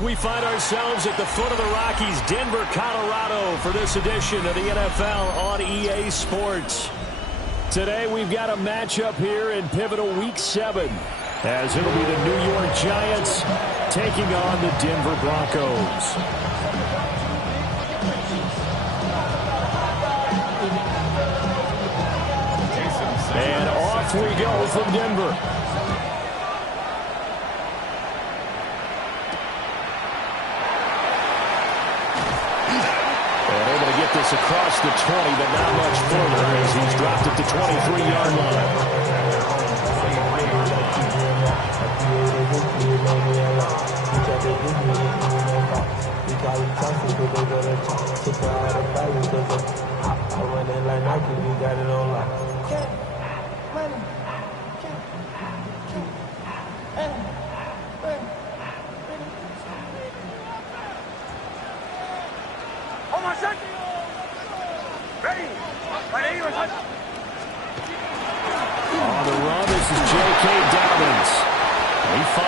We find ourselves at the foot of the Rockies, Denver, Colorado, for this edition of the NFL on EA Sports. Today we've got a matchup here in pivotal Week 7, as it'll be the New York Giants taking on the Denver Broncos. And off we go from Denver. This across the 20, but not much further as he's dropped at the 23-yard line.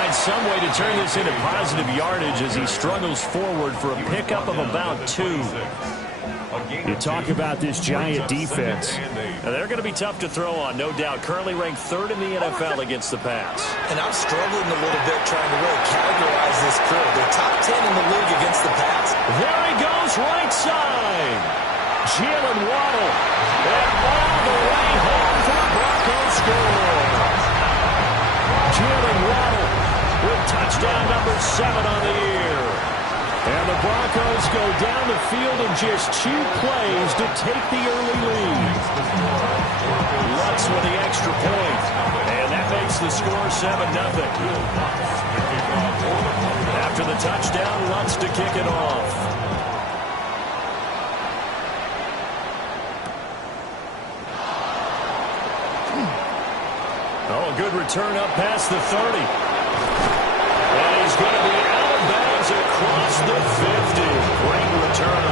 Some way to turn this into positive yardage as he struggles forward for a pickup of about 2. You talk about this Giant defense. Now, they're going to be tough to throw on, no doubt. Currently ranked 3rd in the NFL against the pass. And I'm struggling a little bit trying to really categorize this crew. They're top 10 in the league against the pass. There he goes, right side. Jalen Waddle. And all the way home for the Broncos score. Jalen Waddle with touchdown number 7 on the year. And the Broncos go down the field in just 2 plays to take the early lead. Lutz with the extra point. And that makes the score 7-0. After the touchdown, Lutz to kick it off. Oh, a good return up past the 30. And he's going to be out of bounds across the 50. Great return.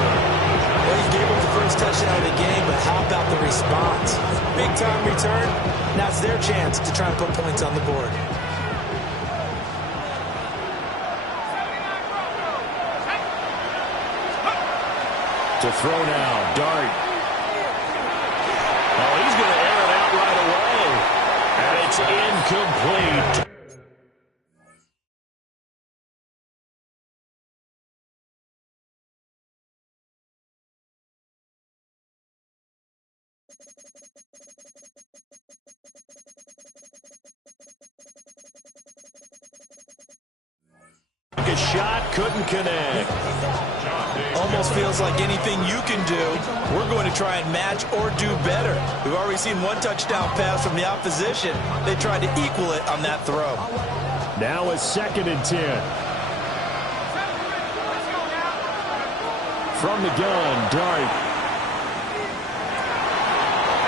Well, he gave up the first touchdown of the game, but how about the response? Big-time return. Now it's their chance to try and put points on the board. To throw now, Dart. Oh, he's going to air it out right away. And it's incomplete. A shot, couldn't connect. Almost feels like anything you can do, we're going to try and match or do better. We've already seen one touchdown pass from the opposition. They tried to equal it on that throw. Now a 2nd and 10. From the gun, Dart.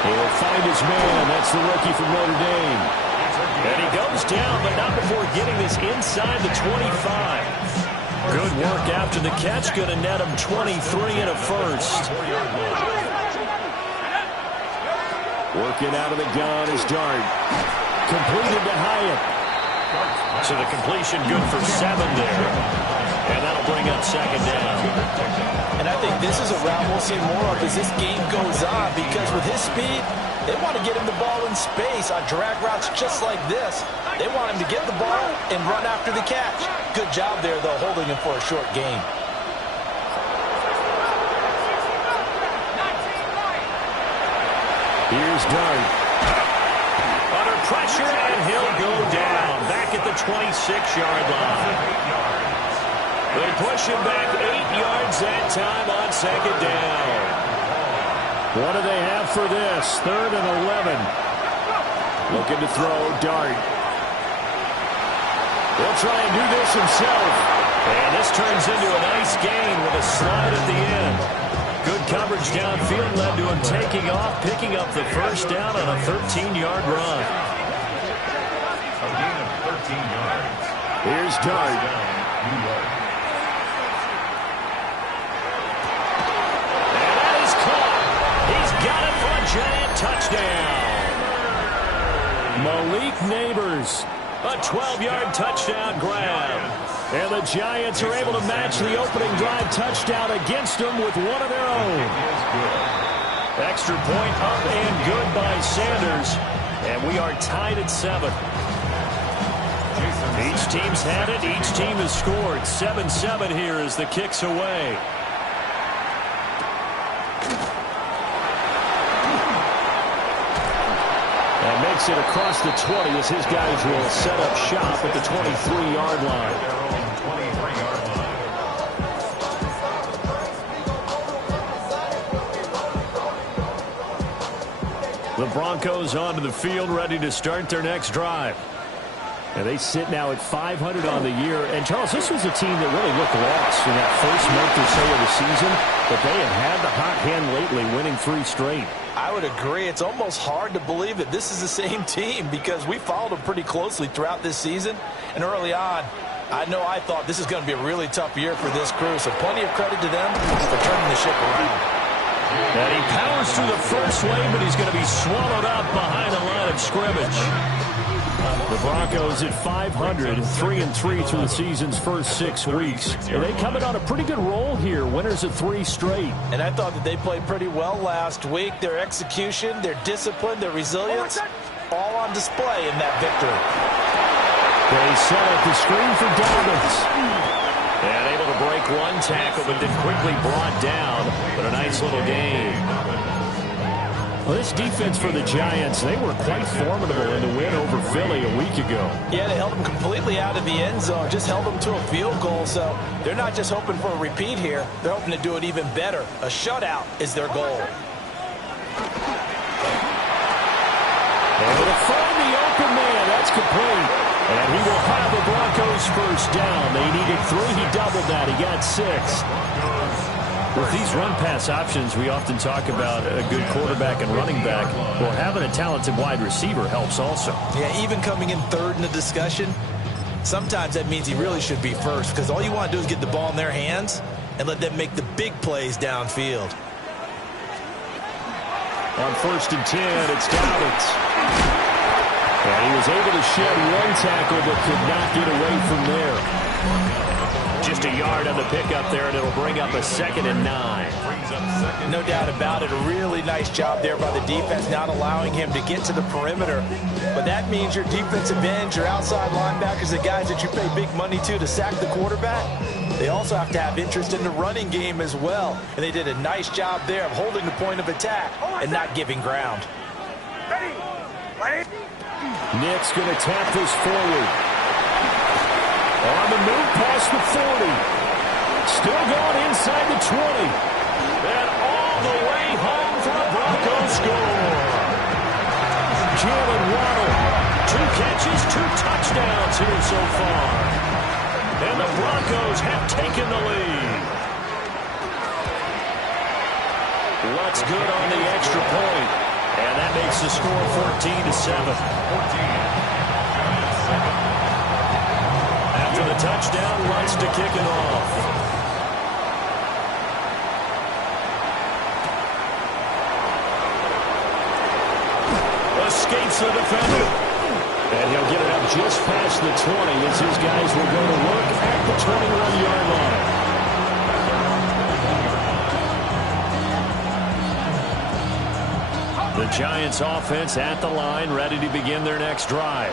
He'll find his man. That's the rookie from Notre Dame. And he goes down, but not before getting this inside the 25. Good work after the catch. Going to net him 23 and a first. Working out of the gun is Dart. Completed to Hyatt. So the completion good for 7 there. And that'll bring up 2nd down. And I think this is a route we'll see more of as this game goes on, because with his speed, they want to get him the ball in space on drag routes just like this. They want him to get the ball and run after the catch. Good job there, though, holding him for a short gain. Here's Dart. Under pressure, and he'll go down. Back at the 26-yard line. They push him back 8 yards that time on 2nd down. What do they have for this? 3rd and 11. Looking to throw, Dart. He'll try and do this himself. And this turns into a nice gain with a slide at the end. Good coverage downfield led to him taking off, picking up the first down on a 13-yard run. A gain of 13 yards. Here's Dart. Got it for a Giant touchdown. Malik Neighbors. A 12-yard touchdown grab. And the Giants are able to match the opening drive touchdown against them with one of their own. Extra point up and good by Sanders. And we are tied at 7. Each team's had it. Each team has scored. 7-7 here as the kick's away. And makes it across the 20 as his guys will set up shop at the 23-yard line. The Broncos onto the field, ready to start their next drive. And they sit now at 500 on the year. And, Charles, this was a team that really looked lost in that first month or so of the season. But they have had the hot hand lately, winning 3 straight. I would agree. It's almost hard to believe that this is the same team because we followed them pretty closely throughout this season. And early on, I thought this is going to be a really tough year for this crew. So plenty of credit to them for turning the ship around. And he powers through the first wave, but he's going to be swallowed up behind the line of scrimmage. The Broncos at 500, 3-3 through the season's first 6 weeks. And they come in on a pretty good roll here, winners of 3 straight. And I thought that they played pretty well last week. Their execution, their discipline, their resilience, all on display in that victory. They set up the screen for Dobbins. And able to break one tackle, but then quickly brought down. But a nice little gain. Well, this defense for the Giants, they were quite formidable in the win over Philly a week ago. Yeah, they held them completely out of the end zone, just held them to a field goal. So they're not just hoping for a repeat here. They're hoping to do it even better. A shutout is their goal. Able to find the open man. That's complete. And he will have the Broncos first down. They needed 3. He doubled that. He got 6. With these run-pass options, we often talk about a good quarterback and running back. Well, having a talented wide receiver helps also. Yeah, even coming in third in the discussion, sometimes that means he really should be first because all you want to do is get the ball in their hands and let them make the big plays downfield. On 1st and 10, it's Dobbins. And he was able to shed one tackle but could not get away from there. Just a yard on the pickup there, and it'll bring up a 2nd and 9. No doubt about it. A really nice job there by the defense, not allowing him to get to the perimeter. But that means your defensive ends, your outside linebackers, the guys that you pay big money to sack the quarterback, they also have to have interest in the running game as well. And they did a nice job there of holding the point of attack and not giving ground. Nick's going to tap this forward. On the move past the 40. Still going inside the 20. And all the way home for a Broncos score. Jalen Waddle. 2 catches, 2 touchdowns here so far. And the Broncos have taken the lead. What's good on the extra point? And that makes the score 14-7. After the touchdown, Lutz to kick it off. Escapes the defender. And he'll get it up just past the 20 as his guys will go to work at the 21-yard line. The Giants offense at the line, ready to begin their next drive.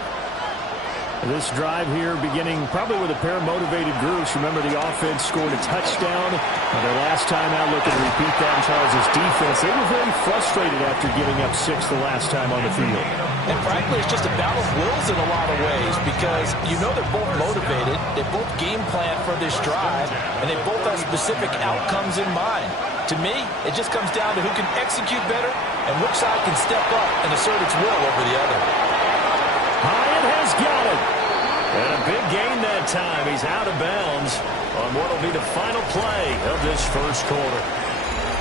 This drive here beginning probably with a pair of motivated groups. Remember, the offense scored a touchdown on their last time out. Looking to repeat that in Charles' defense. They were very frustrated after giving up 6 the last time on the field. And frankly, it's just a battle of wills in a lot of ways because you know they're both motivated. They both game plan for this drive, and they both have specific outcomes in mind. To me, it just comes down to who can execute better and which side can step up and assert its will over the other. Hyatt has got it. And a big gain that time. He's out of bounds on what will be the final play of this first quarter.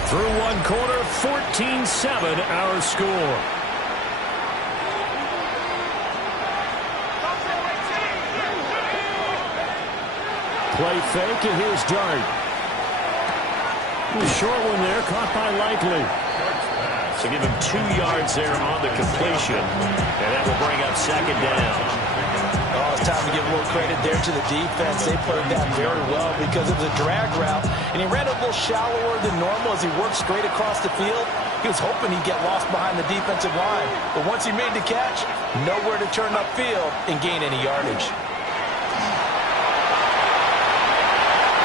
Through one quarter, 14-7 our score. Play fake, and here's Dart. A short one there, caught by Likely. So give him 2 yards there on the completion. And that will bring up second down. Oh, it's time to give a little credit there to the defense. They played that very well because it was a drag route, and he ran a little shallower than normal as he worked straight across the field. He was hoping he'd get lost behind the defensive line, but once he made the catch, nowhere to turn upfield and gain any yardage.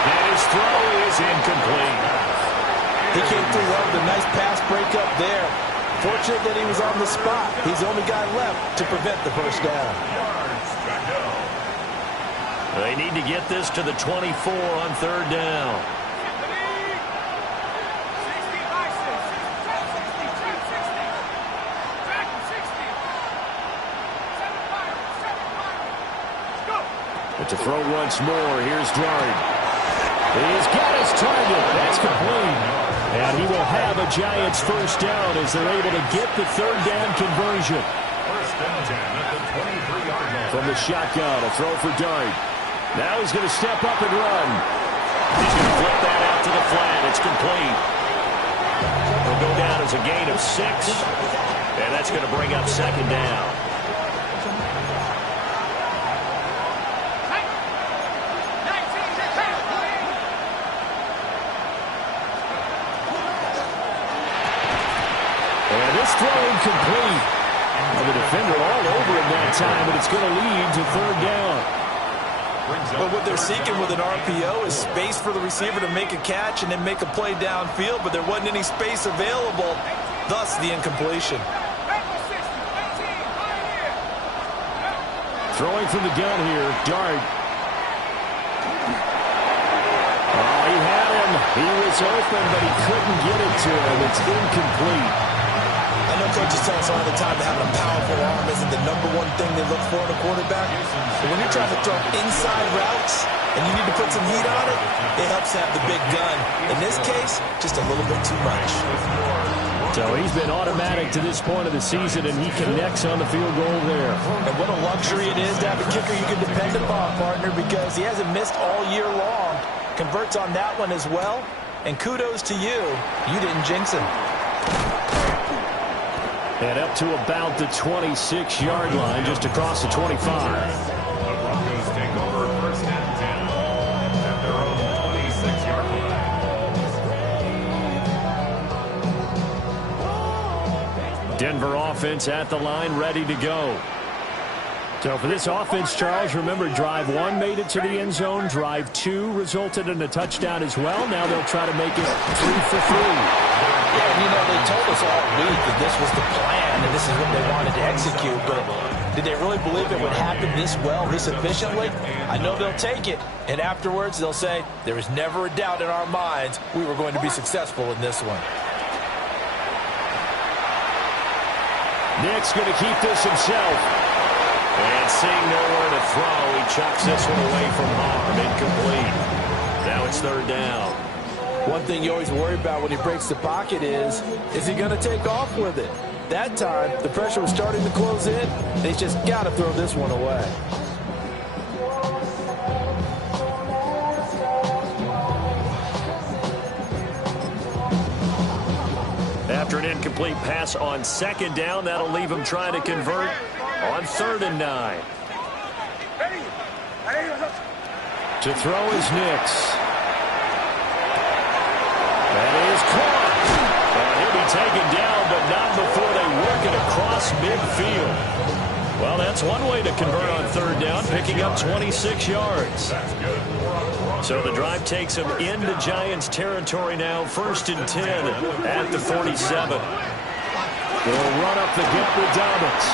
And his throw is incomplete. He came through well with a nice pass breakup there. Fortunate that he was on the spot. He's the only guy left to prevent the first down. They need to get this to the 24 on third down. But to throw once more, here's Dart. He's got his target. That's complete. And he will have a Giants first down as they're able to get the third down conversion. First and 10 at the 23-yard line. From the shotgun, a throw for Dart. Now he's going to step up and run. He's going to flip that out to the flat. It's complete. He'll go down as a gain of 6. And that's going to bring up second down. And this throw incomplete. Well, the defender all over him that time, but it's going to lead to third down. But what they're seeking with an RPO is space for the receiver to make a catch and then make a play downfield, but there wasn't any space available, thus the incompletion. Throwing from the gun here, Dart. Oh, he had him. He was open, but he couldn't get it to him. It's incomplete. I know coaches tell us all the time that having a powerful arm isn't the #1 thing they look for in a quarterback. But when you're trying to throw inside routes and you need to put some heat on it, it helps to have the big gun. In this case, just a little bit too much. So he's been automatic to this point of the season, and he connects on the field goal there. And what a luxury it is to have a kicker you can depend upon, partner, because he hasn't missed all year long. Converts on that one as well. And kudos to you. You didn't jinx him. And up to about the 26-yard line, just across the 25. The Broncos take over first and 10 at their own 26-yard line. Denver offense at the line, ready to go. So for this offense, Charles, remember, drive 1 made it to the end zone. Drive 2 resulted in a touchdown as well. Now they'll try to make it 3 for 3. Yeah, you know, they told us all week that this was the plan and this is what they wanted to execute, but did they really believe it would happen this well, this efficiently? I know they'll take it, and afterwards they'll say, there was never a doubt in our minds we were going to be successful in this one. Nick's going to keep this himself. And seeing nowhere to throw, he chucks this one away from harm. Incomplete. Now it's third down. One thing you always worry about when he breaks the pocket is he going to take off with it? That time, the pressure was starting to close in. They just got to throw this one away. After an incomplete pass on second down, that'll leave him trying to convert on 3rd and 9. To throw is Nix. That is caught. He'll be taken down, but not before they work it across midfield. Well, that's one way to convert on 3rd down, picking up 26 yards. So the drive takes him into Giants territory now, 1st and 10 at the 47. They'll run up the gut with Dobbins.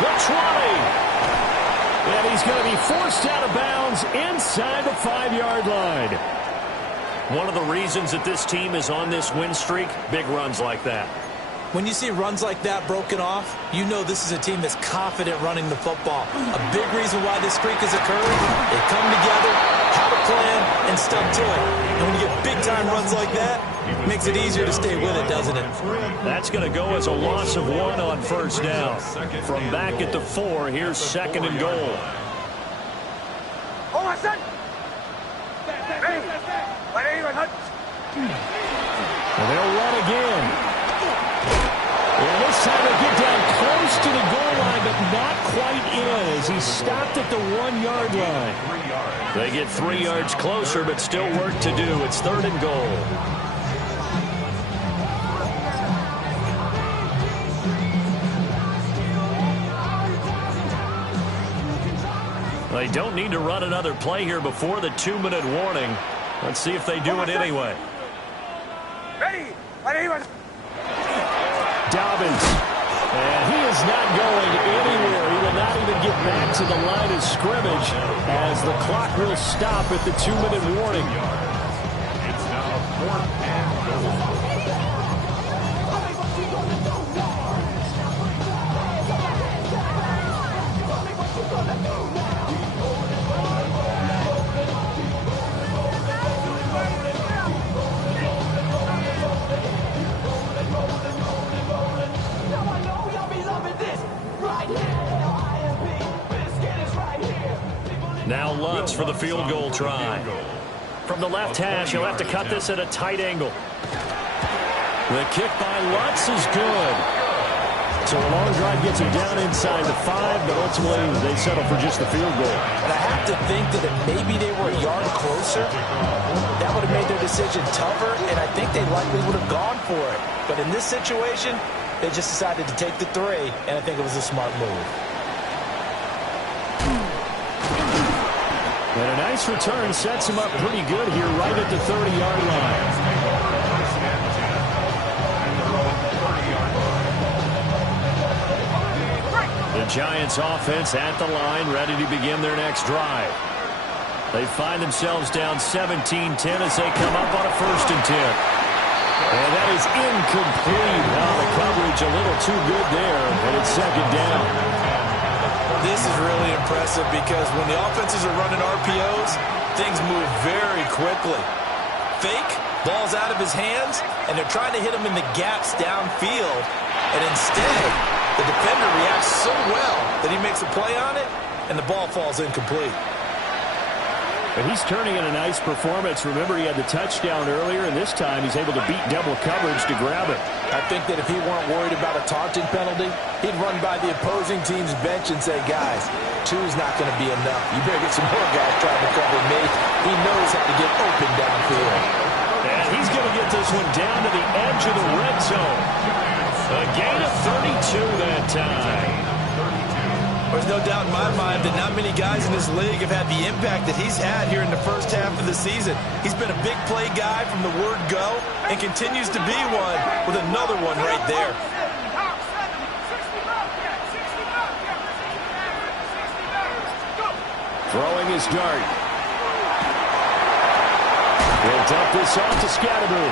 The 20. And he's going to be forced out of bounds inside the 5-yard line. One of the reasons that this team is on this win streak, big runs like that. When you see runs like that broken off, you know this is a team that's confident running the football. A big reason why this streak has occurred, they come together, have a plan, and stuck to it. And when you get big-time runs like that, it makes it easier to stay with it, doesn't it? That's going to go as a loss of 1 on 1st down. From back at the 4, here's 2nd and goal. And they'll run again. And this time they get down close to the goal line, but not quite in as he stopped at the 1-yard line. They get 3 yards closer, but still work to do. It's 3rd and goal. They don't need to run another play here before the 2-minute warning. Let's see if they do it anyway. Dobbins. And he is not going anywhere. He will not even get back to the line of scrimmage as the clock will stop at the 2-minute warning. It's now 4th and goal. Now Lutz for the field goal try. From the left hash, he'll have to cut this at a tight angle. The kick by Lutz is good. So a long drive gets him down inside the 5, but ultimately they settle for just the field goal. And I have to think that if maybe they were a yard closer, that would have made their decision tougher, and I think they likely would have gone for it. But in this situation, they just decided to take the 3, and I think it was a smart move. And a nice return sets him up pretty good here right at the 30-yard line. The Giants offense at the line, ready to begin their next drive. They find themselves down 17-10 as they come up on a 1st and 10. And that is incomplete. Now the coverage a little too good there, and it's 2nd down. This is really impressive because when the offenses are running RPOs, things move very quickly. Fake, ball's out of his hands, and they're trying to hit him in the gaps downfield. And instead, the defender reacts so well that he makes a play on it, and the ball falls incomplete. But he's turning in a nice performance. Remember, he had the touchdown earlier, and this time he's able to beat double coverage to grab it. I think that if he weren't worried about a taunting penalty, he'd run by the opposing team's bench and say, guys, 2's not going to be enough. You better get some more guys trying to cover me. He knows how to get open downfield. And he's going to get this one down to the edge of the red zone. A gain of 32 that time. There's no doubt in my mind that not many guys in this league have had the impact that he's had here in the first half of the season. He's been a big play guy from the word go and continues to be one with another one right there. Throwing his dart. He'll dump this off to Scatterboo.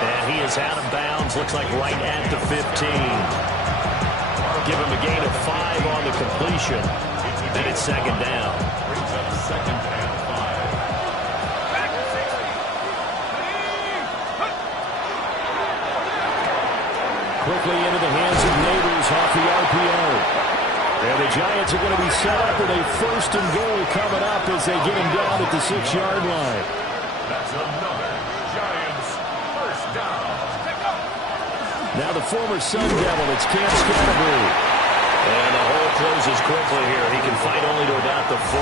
And he is out of bounds, looks like right at the 15. Give him a gain of 5 on the completion. And it's 2nd down. Brings up 2nd and 5. Quickly into the hands of Neighbors off the RPO. And the Giants are going to be set up with a 1st and goal coming up as they get him down at the 6-yard line. That's another Giants 1st down. Now the former Sun Devil, it's Cam Scatterboo. And the hole closes quickly here. He can fight only to about the 4.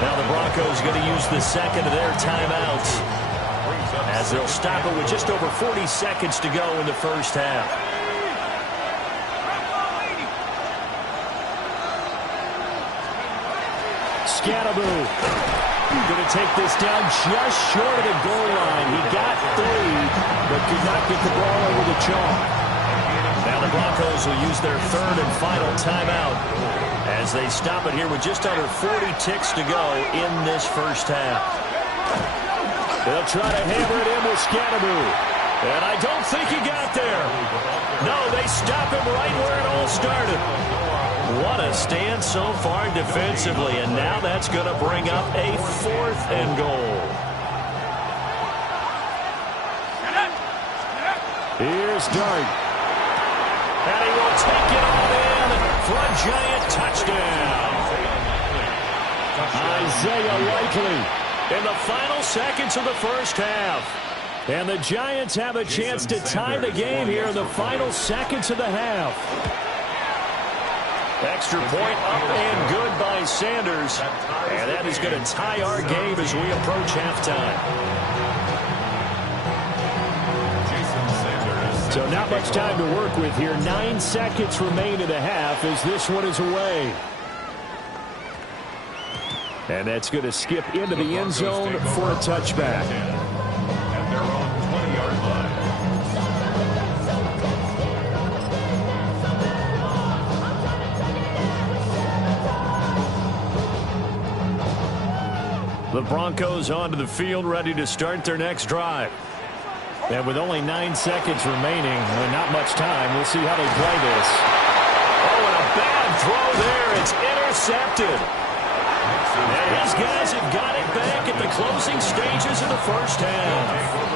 Now the Broncos going to use the 2nd of their timeouts as they'll stop it with just over 40 seconds to go in the first half. Scatterboo going to take this down just short of the goal line. He got 3, but could not get the ball over the chalk. Now the Broncos will use their 3rd and final timeout as they stop it here with just under 40 ticks to go in this first half. They'll try to hammer it in with Scatterboo. And I don't think he got there. No, they stop him right where it all started. What a stand so far defensively, and now that's going to bring up a 4th and goal. Here's Dart. And he will take it on in for a Giant touchdown. Isaiah Likely in the final seconds of the first half. And the Giants have a chance to tie the game here in the final seconds of the half. Extra point up and good by Sanders. And that is going to tie our game as we approach halftime. So not much time to work with here. 9 seconds remain in the half as this one is away. And that's going to skip into the end zone for a touchback. At their own 20-yard line. The Broncos onto the field, ready to start their next drive. And with only 9 seconds remaining, and not much time, we'll see how they play this. Oh, and a bad throw there. It's intercepted. And these guys have got it back at the closing stages of the first half.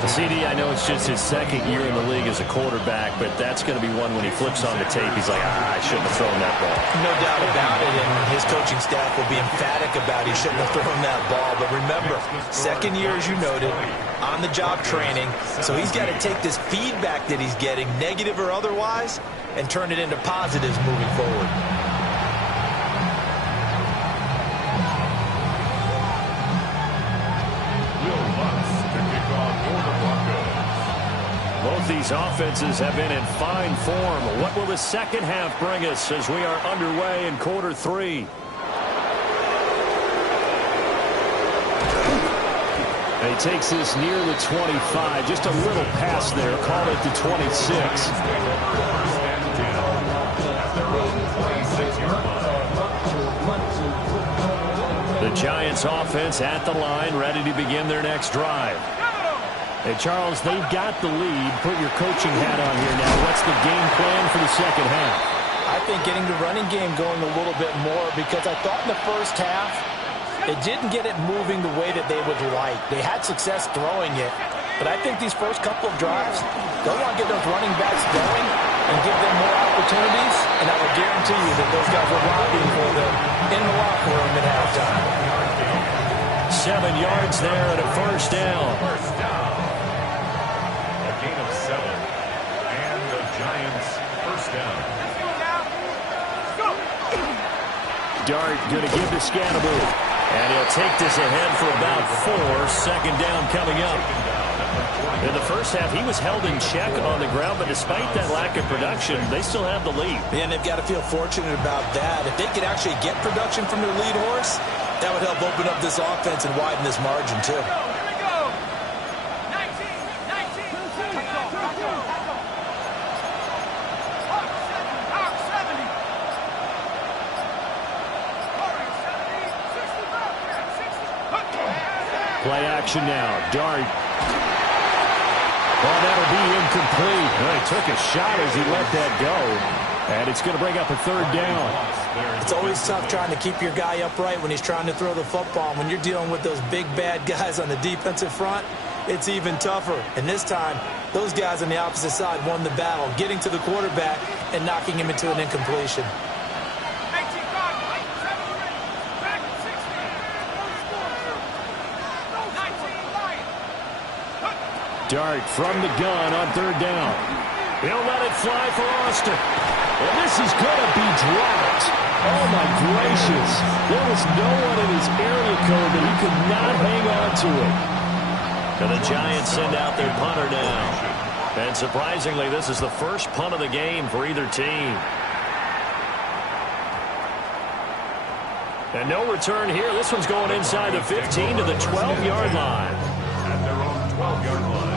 The CD, I know it's just his second year in the league as a quarterback, but that's going to be one when he flips on the tape, he's like, I shouldn't have thrown that ball. No doubt about it, and his coaching staff will be emphatic about he shouldn't have thrown that ball. But remember, second year, as you noted, on-the-job training, so he's got to take this feedback that he's getting, negative or otherwise, and turn it into positives moving forward. Both these offenses have been in fine form. What will the second half bring us as we are underway in quarter 3? And he takes this near the 25. Just a little pass there. Call it the 26. The Giants offense at the line, ready to begin their next drive. And Charles, they've got the lead. Put your coaching hat on here now. What's the game plan for the second half? I think getting the running game going a little bit more, because I thought in the first half it didn't get it moving the way that they would like. They had success throwing it, but I think these first couple of drives, they'll want to get those running backs going and give them more opportunities, and I will guarantee you that those guys are lobbying for them in the locker room at halftime. 7 yards there and a first down. Gain of 7. And the Giants first down. Dart going to give to Scannable. And he'll take this ahead for about 4. Second down coming up. In the first half, he was held in check on the ground, but despite that lack of production, they still have the lead. And they've got to feel fortunate about that. If they could actually get production from their lead horse, that would help open up this offense and widen this margin, too. Play action now. Dart. Well, that'll be incomplete. Well, he took a shot as he let that go. And it's going to bring up a third down. It's always tough trying to keep your guy upright when he's trying to throw the football. When you're dealing with those big, bad guys on the defensive front, it's even tougher. And this time, those guys on the opposite side won the battle, getting to the quarterback and knocking him into an incompletion. Dart from the gun on third down. He'll let it fly for Austin. And this is going to be dropped. Oh, my gracious. There was no one in his area code that he could not hang on to it. And the Giants send out their punter now. And surprisingly, this is the first punt of the game for either team. And no return here. This one's going inside the 15 to the 12-yard line. At their own 12-yard line.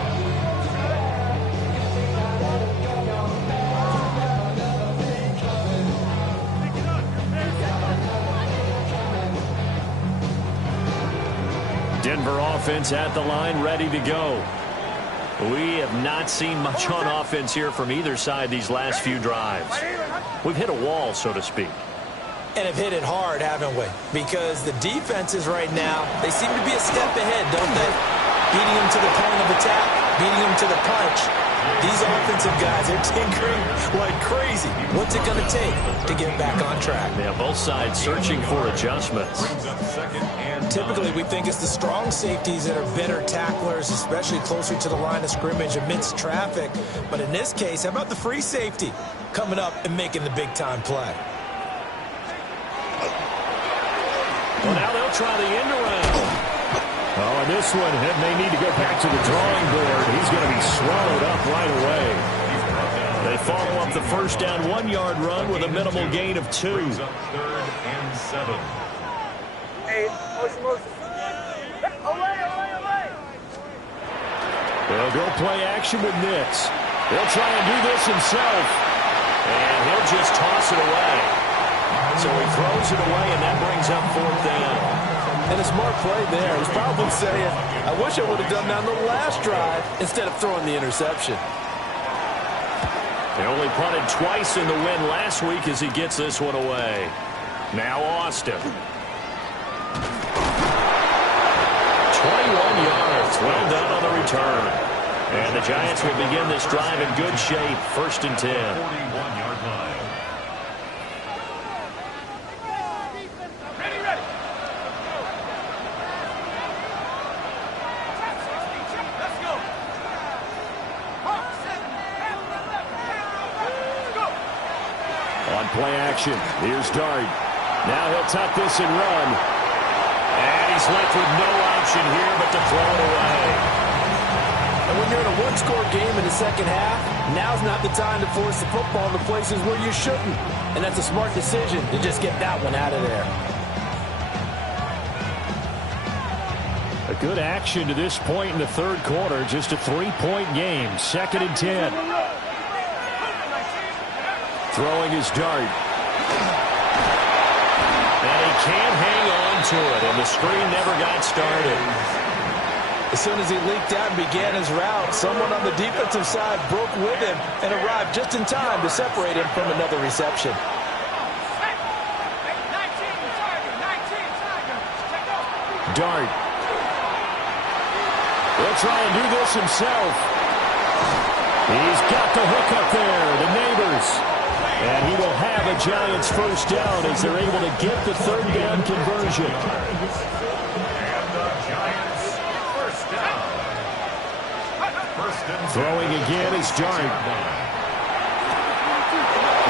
Denver offense at the line, ready to go. We have not seen much on offense here from either side these last few drives. We've hit a wall, so to speak. And have hit it hard, haven't we? Because the defenses right now, they seem to be a step ahead, don't they? Beating them to the point of attack. beating him to the punch. These offensive guys, they're tinkering like crazy. What's it going to take to get back on track? Yeah, both sides searching for adjustments. Typically, we think it's the strong safeties that are better tacklers, especially closer to the line of scrimmage amidst traffic. But in this case, how about the free safety coming up and making the big-time play? Well, now they'll try the end around. Oh, and this one, it may need to go back to the drawing board. He's going to be swallowed up right away. They follow up the first down 1-yard run with a minimal gain of 2. Brings up 3rd and 7. They'll go play action with Nix. He'll try and do this himself. And he'll just toss it away. So he throws it away, and that brings up 4th down. And a smart play there. He's probably saying, I wish I would have done that on the last drive instead of throwing the interception. They only punted twice in the win last week as he gets this one away. Now Austin. 21 yards. Well done on the return. And the Giants will begin this drive in good shape. 1st and 10. 41-yard line. Play action. Here's Dart. Now he'll tuck this and run. And he's left with no option here but to throw it away. And when you're in a one-score game in the second half, now's not the time to force the football to places where you shouldn't. And that's a smart decision to just get that one out of there. A good action to this point in the 3rd quarter. Just a 3-point game. 2nd and 10. Throwing his Dart. And he can't hang on to it, and the screen never got started. As soon as he leaked out and began his route, someone on the defensive side broke with him and arrived just in time to separate him from another reception. Dart. He'll try and do this himself. He's got the hook up there, the neighbors. And he will have a Giants 1st down as they're able to get the 3rd down conversion. And the Giants 1st down. 1st and 10. Throwing again is Dart.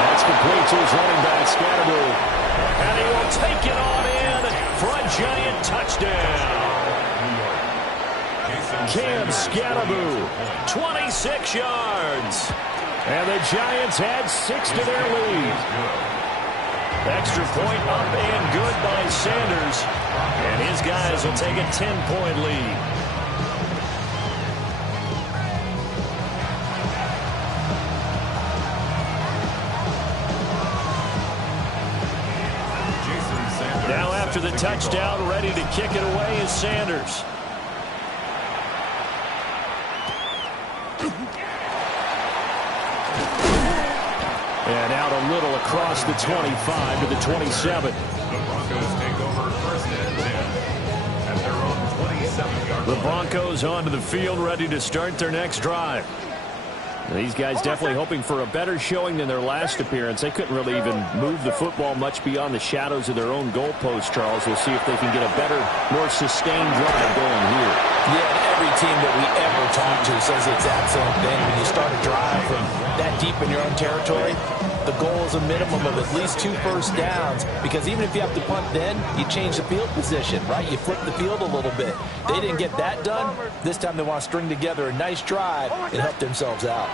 That's complete to his running back, Scatterby. And he will take it on in for a Giant touchdown. Cam Scatterby, 26 yards. And the Giants add 6 to their lead. Extra point up and good by Sanders. And his guys will take a 10-point lead. Now after the touchdown, ready to kick it away is Sanders. And out a little across the 25 to the 27. The Broncos take over 1st and 10 at their own 27-yard line. The Broncos onto the field, ready to start their next drive. These guys definitely hoping for a better showing than their last appearance. They couldn't really even move the football much beyond the shadows of their own goalpost, Charles. We'll see if they can get a better, more sustained drive going here. Yeah, every team that we ever talk to says the exact same thing. When you start a drive from that deep in your own territory, the goal is a minimum of at least 2 first downs, because even if you have to punt then, you change the field position, right? You flip the field a little bit. They didn't get that done. This time they want to string together a nice drive and help themselves out.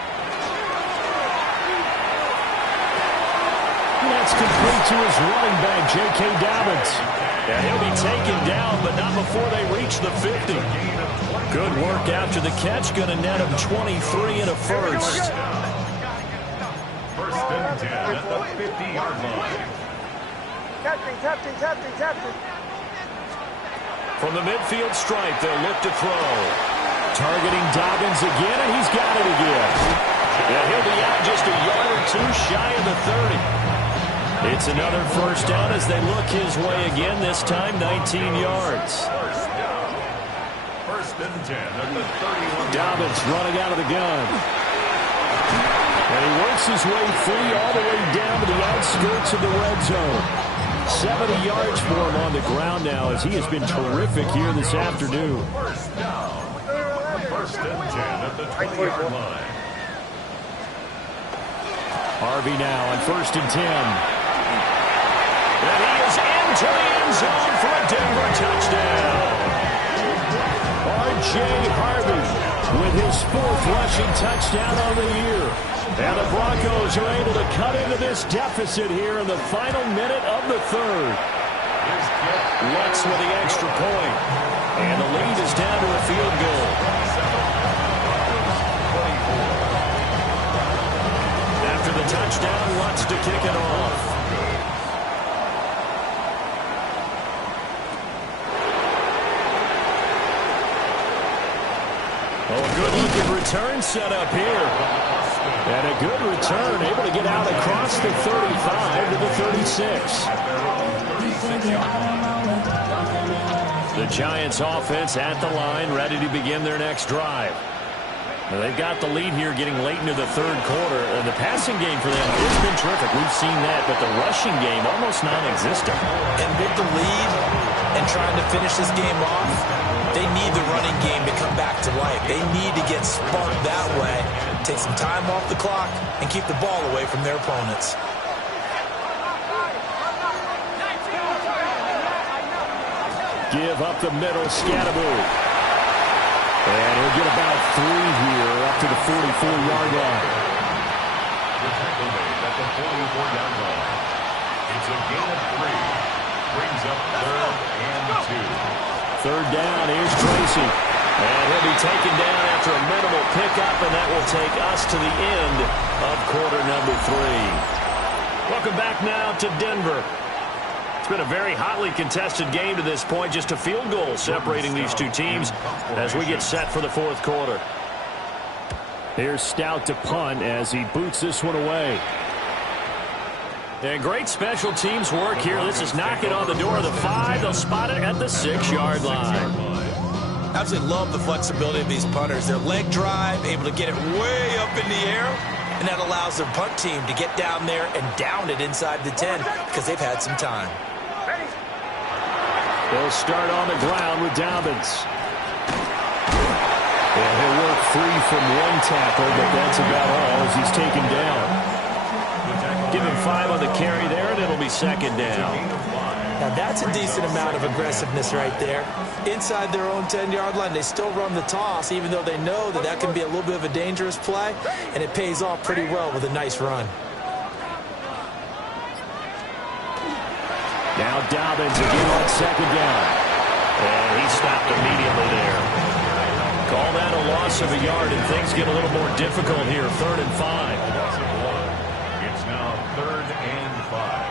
That's complete to his running back, J.K. Dobbins. And he'll be taken down, but not before they reach the 50. Good work after the catch. Going to net him 23 and a first. 1st and 10 at the 50-yard line. Captain. From the midfield stripe, they'll look to throw. Targeting Dobbins again, and he's got it again. And he'll be out just a yard or 2 shy of the 30. It's another first down as they look his way again, this time 19 yards. 1st and 10 at the 31. Dobbins running out of the gun. And he works his way free all the way down to the outskirts of the red zone. 70 yards for him on the ground now as he has been terrific here this afternoon. First down. First and 10 at the 20-yard line. Harvey now on first and 10. And he is into the end zone for a Denver touchdown. R.J. Harvey with his 4th rushing touchdown of the year. And the Broncos are able to cut into this deficit here in the final minute of the 3rd. Lutz with the extra point. And the lead is down to a field goal. After the touchdown, Lutz to kick it off. Oh, a good-looking return set up here. And a good return, able to get out across the 35 to the 36. The Giants offense at the line, ready to begin their next drive. Now, they've got the lead here getting late into the 3rd quarter. And the passing game for them has been terrific. We've seen that, but the rushing game almost non-existent. And with the lead and trying to finish this game off, they need the running game to come back to life. They need to get sparked that way, take some time off the clock, and keep the ball away from their opponents. Give up the middle, Scatterbo. And he'll get about 3 here up to the 44-yard line. The tackle made at the 44-yard line. It's a gain of 3. Brings up 3rd and 2. 3rd down, here's Tracy. And he'll be taken down after a minimal pickup, and that will take us to the end of quarter number 3. Welcome back now to Denver. It's been a very hotly contested game to this point. Just a field goal separating these two teams as we get set for the 4th quarter. Here's Stout to punt as he boots this one away. And great special teams work here. This is knocking on the door of the 5. They'll spot it at the 6-yard line. Absolutely love the flexibility of these punters. Their leg drive, able to get it way up in the air, and that allows their punt team to get down there and down it inside the 10 because they've had some time. They'll start on the ground with Dobbins. And he'll work free from one tackle, but that's about all as he's taken down. Give him 5 on the carry there, and it'll be 2nd down. Now that's a decent amount of aggressiveness right there. Inside their own 10-yard line, they still run the toss, even though they know that that can be a little bit of a dangerous play, and it pays off pretty well with a nice run. Now Dobbins again on 2nd down. And he stopped immediately there. Call that a loss of a yard, and things get a little more difficult here. 3rd and 5. It's now 3rd and 5.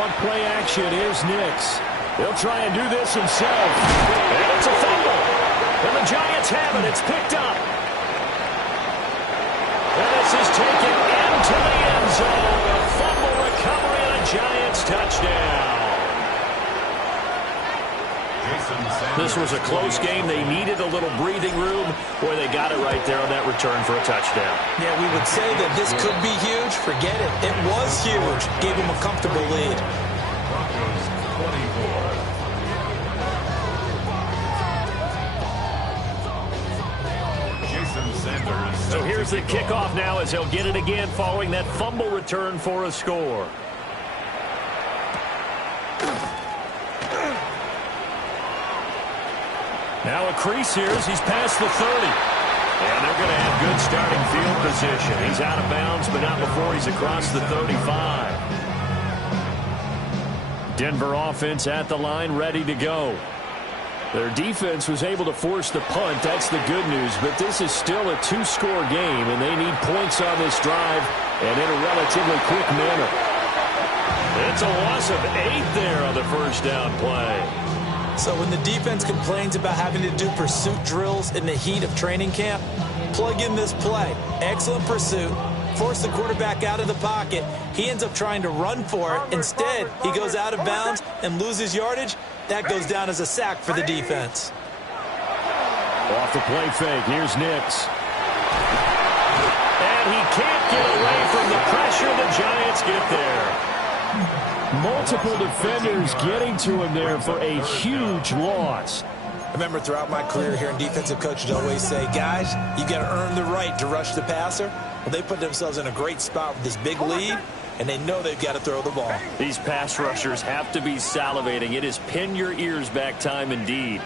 On play action, here's Nix. He'll try and do this himself. And it's a fumble. And the Giants have it. It's picked up. And this is taken into the end zone. A fumble recovery and a Giants touchdown. This was a close game. They needed a little breathing room. Boy, they got it right there on that return for a touchdown. Yeah, we would say that this could be huge. Forget it. It was huge. Gave them a comfortable lead. Broncos 24. Jason Sanders. So here's the kickoff now as he'll get it again following that fumble return for a score. Now a crease here as he's past the 30. And they're going to have good starting field position. He's out of bounds, but not before he's across the 35. Denver offense at the line, ready to go. Their defense was able to force the punt. That's the good news. But this is still a 2-score game, and they need points on this drive and in a relatively quick manner. It's a loss of 8 there on the first down play. So when the defense complains about having to do pursuit drills in the heat of training camp, plug in this play. Excellent pursuit, force the quarterback out of the pocket. He ends up trying to run for it. Instead, he goes out of bounds and loses yardage. That goes down as a sack for the defense. Off the play fake, here's Nix. And he can't get away from the pressure. The Giants get there. Multiple defenders getting to him there for a huge loss. I remember throughout my career hearing defensive coaches always say, guys, you got to earn the right to rush the passer. Well, they put themselves in a great spot with this big lead, and they know they've got to throw the ball. These pass rushers have to be salivating. It is pin your ears back time indeed.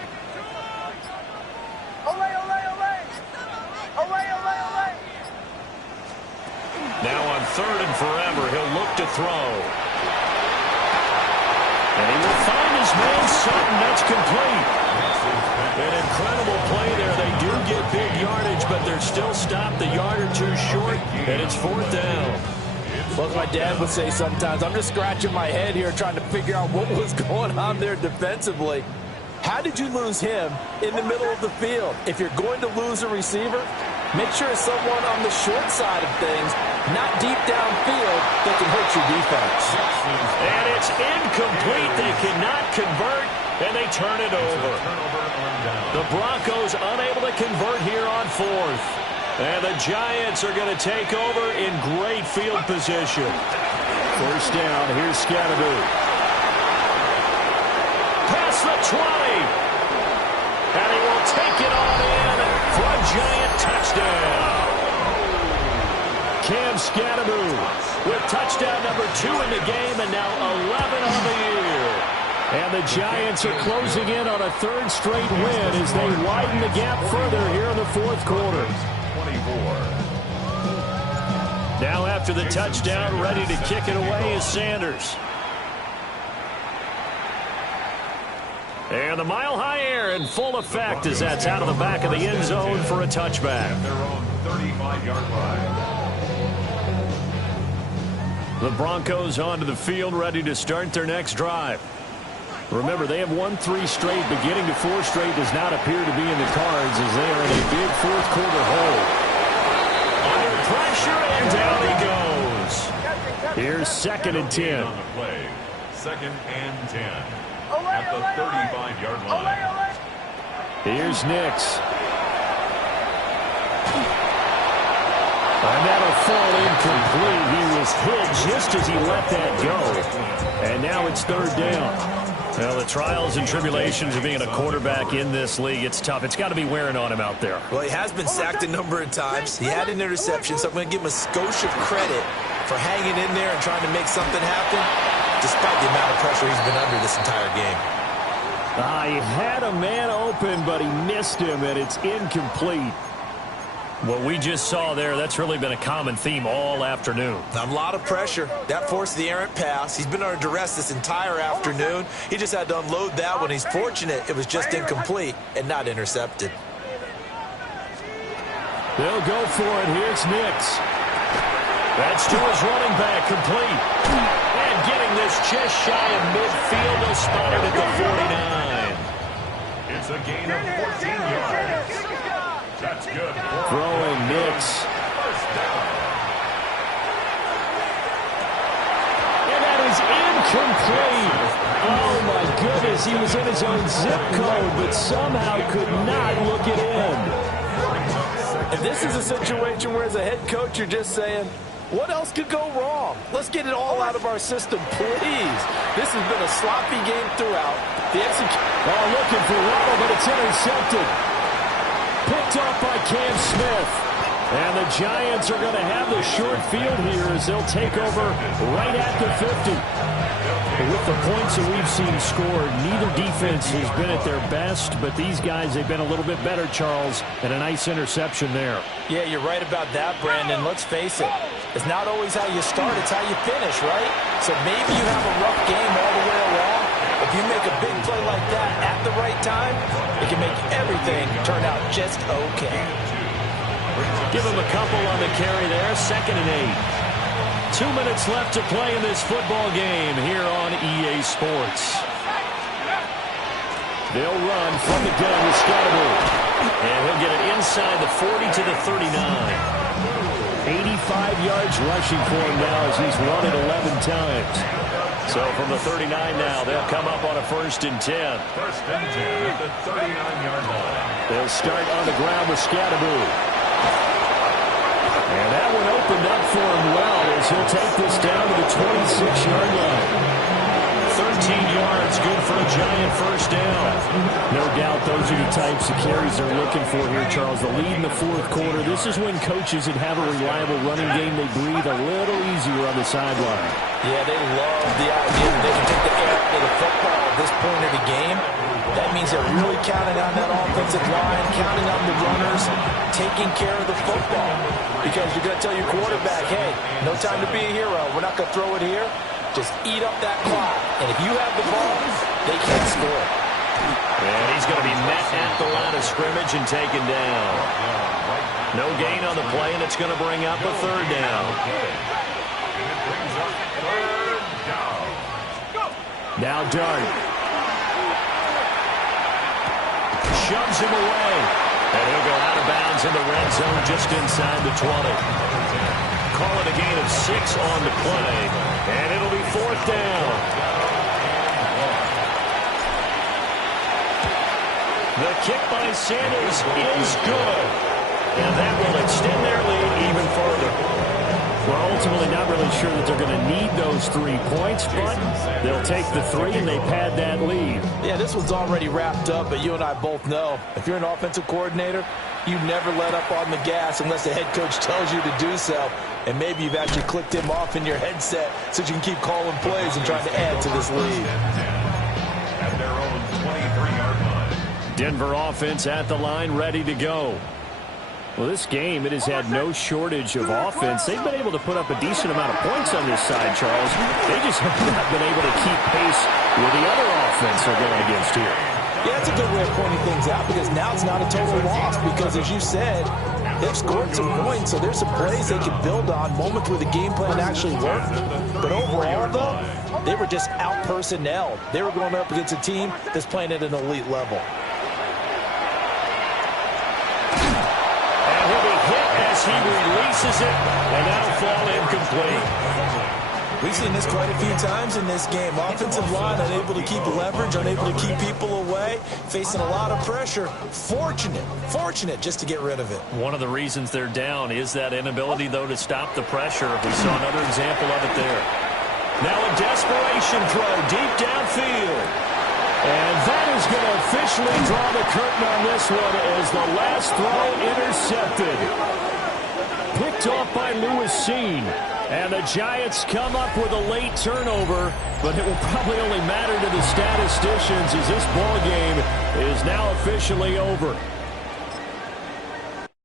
Now on 3rd and forever, he'll look to throw. And he will find his man Sutton. That's complete. An incredible play there. They do get big yardage, but they're still stopped a yard or two short, and it's 4th down. Well, as my dad would say sometimes, I'm just scratching my head here trying to figure out what was going on there defensively. How did you lose him in the middle of the field? If you're going to lose a receiver, make sure it's someone on the short side of things, not deep downfield, that can hurt your defense. And it's incomplete. They cannot convert, and they turn it over. The Broncos unable to convert here on 4th. And the Giants are going to take over in great field position. 1st down, here's Scatterby. Past the 20. And he will take it on in for a Giant touchdown. Cam Scatterby with touchdown number 2 in the game, and now 11 on the year. And the Giants are closing in on a 3rd straight win as they widen the gap further here in the 4th quarter. 24. Now after the touchdown, ready to kick it away is Sanders. And the mile-high air in full effect as that's out of the back of the end zone for a touchback. Their own 35-yard line. The Broncos onto the field, ready to start their next drive. Remember, they have won 3 straight, but getting to 4 straight does not appear to be in the cards as they are in a big 4th quarter hole. Under pressure, and down he goes. Here's 2nd and 10. On the play. 2nd and 10. At the 35-yard line. Here's Nix. And that'll fall incomplete. He was hit just as he let that go. And now it's 3rd down. Well, the trials and tribulations of being a quarterback in this league, it's tough. It's got to be wearing on him out there. Well, he has been sacked a number of times. He had an interception, so I'm going to give him a skosh of credit for hanging in there and trying to make something happen, despite the amount of pressure he's been under this entire game. He had a man open, but he missed him, and it's incomplete. What we just saw there, that's really been a common theme all afternoon. A lot of pressure. That forced the errant pass. He's been under duress this entire afternoon. He just had to unload that one. He's fortunate it was just incomplete and not intercepted. They'll go for it. Here's Nix. That's to his running back, complete. And getting this just shy of midfield. They'll spot it at the 49. It's a gain of 14 yards. That's good. Throwing Nix. And that is incomplete. Oh, my goodness. He was in his own zip code, but somehow could not look it in. If this is a situation where as a head coach you're just saying, what else could go wrong? Let's get it all out of our system, please. This has been a sloppy game throughout. The looking for Waddle, but it's intercepted. Picked off by Cam Smith. And the Giants are going to have the short field here as they'll take over right at the 50. With the points that we've seen scored, neither defense has been at their best, but these guys, they've been a little bit better, Charles, and a nice interception there. Yeah, you're right about that, Brandon. Let's face it. It's not always how you start, it's how you finish, right? So maybe you have a rough game all the way along. If you make a big play like that at the right time, it can make everything turn out just okay. Give him a couple on the carry there. 2nd and 8. 2 minutes left to play in this football game here on EA Sports. They'll run from the gun with Scatterby. And he'll get it inside the 40 to the 39. 85 yards rushing for him now as he's run it 11 times. So from the 39 now, they'll come up on a 1st and 10. 1st and 10 at the 39-yard line. They'll start on the ground with Scatteroo. And that one opened up for him well as he'll take this down to the 26-yard line. 13 yards, good for a Giant 1st down. No doubt those are the types of carries they're looking for here, Charles. The lead in the 4th quarter. This is when coaches that have a reliable running game, they breathe a little easier on the sideline. Yeah, they love the idea that they can take the air out of the football at this point of the game. That means they're really counting on that offensive line, counting on the runners, taking care of the football. Because you're going to tell your quarterback, hey, no time to be a hero. We're not going to throw it here. Just eat up that clock. And if you have the ball, they can't score. And he's going to be met at the line of scrimmage and taken down. No gain on the play, and it's going to bring up a 3rd down. Now Dart. Shoves him away. And he'll go out of bounds in the red zone just inside the 20. Call it a gain of 6 on the play. And it'll be 4th down. The kick by Sanders is good. And that will extend their lead even further. We're ultimately not really sure that they're going to need those 3 points, but they'll take the 3 and they pad that lead. Yeah, this one's already wrapped up, but you and I both know if you're an offensive coordinator, you never let up on the gas unless the head coach tells you to do so. And maybe you've actually clicked him off in your headset so you can keep calling plays and trying to add to this lead. At their own 23-yard line. Denver offense at the line, ready to go. Well, this game, it has had no shortage of offense. They've been able to put up a decent amount of points on this side, Charles. They just have not been able to keep pace with the other offense they're going against here. Yeah, that's a good way of pointing things out because now it's not a total loss because, as you said, they've scored some points, so there's some plays they can build on, moments where the game plan actually worked. But overall, though, they were just out-personnelled. They were going up against a team that's playing at an elite level. And he'll be hit as he releases it, and that'll fall incomplete. We've seen this quite a few times in this game. Offensive line unable to keep leverage, unable to keep people away, facing a lot of pressure. Fortunate just to get rid of it. One of the reasons they're down is that inability, though, to stop the pressure. We saw another example of it there. Now a desperation throw deep downfield. And that is going to officially draw the curtain on this one as the last throw intercepted. Picked off by Lewis Seen. And the Giants come up with a late turnover, but it will probably only matter to the statisticians as this ball game is now officially over.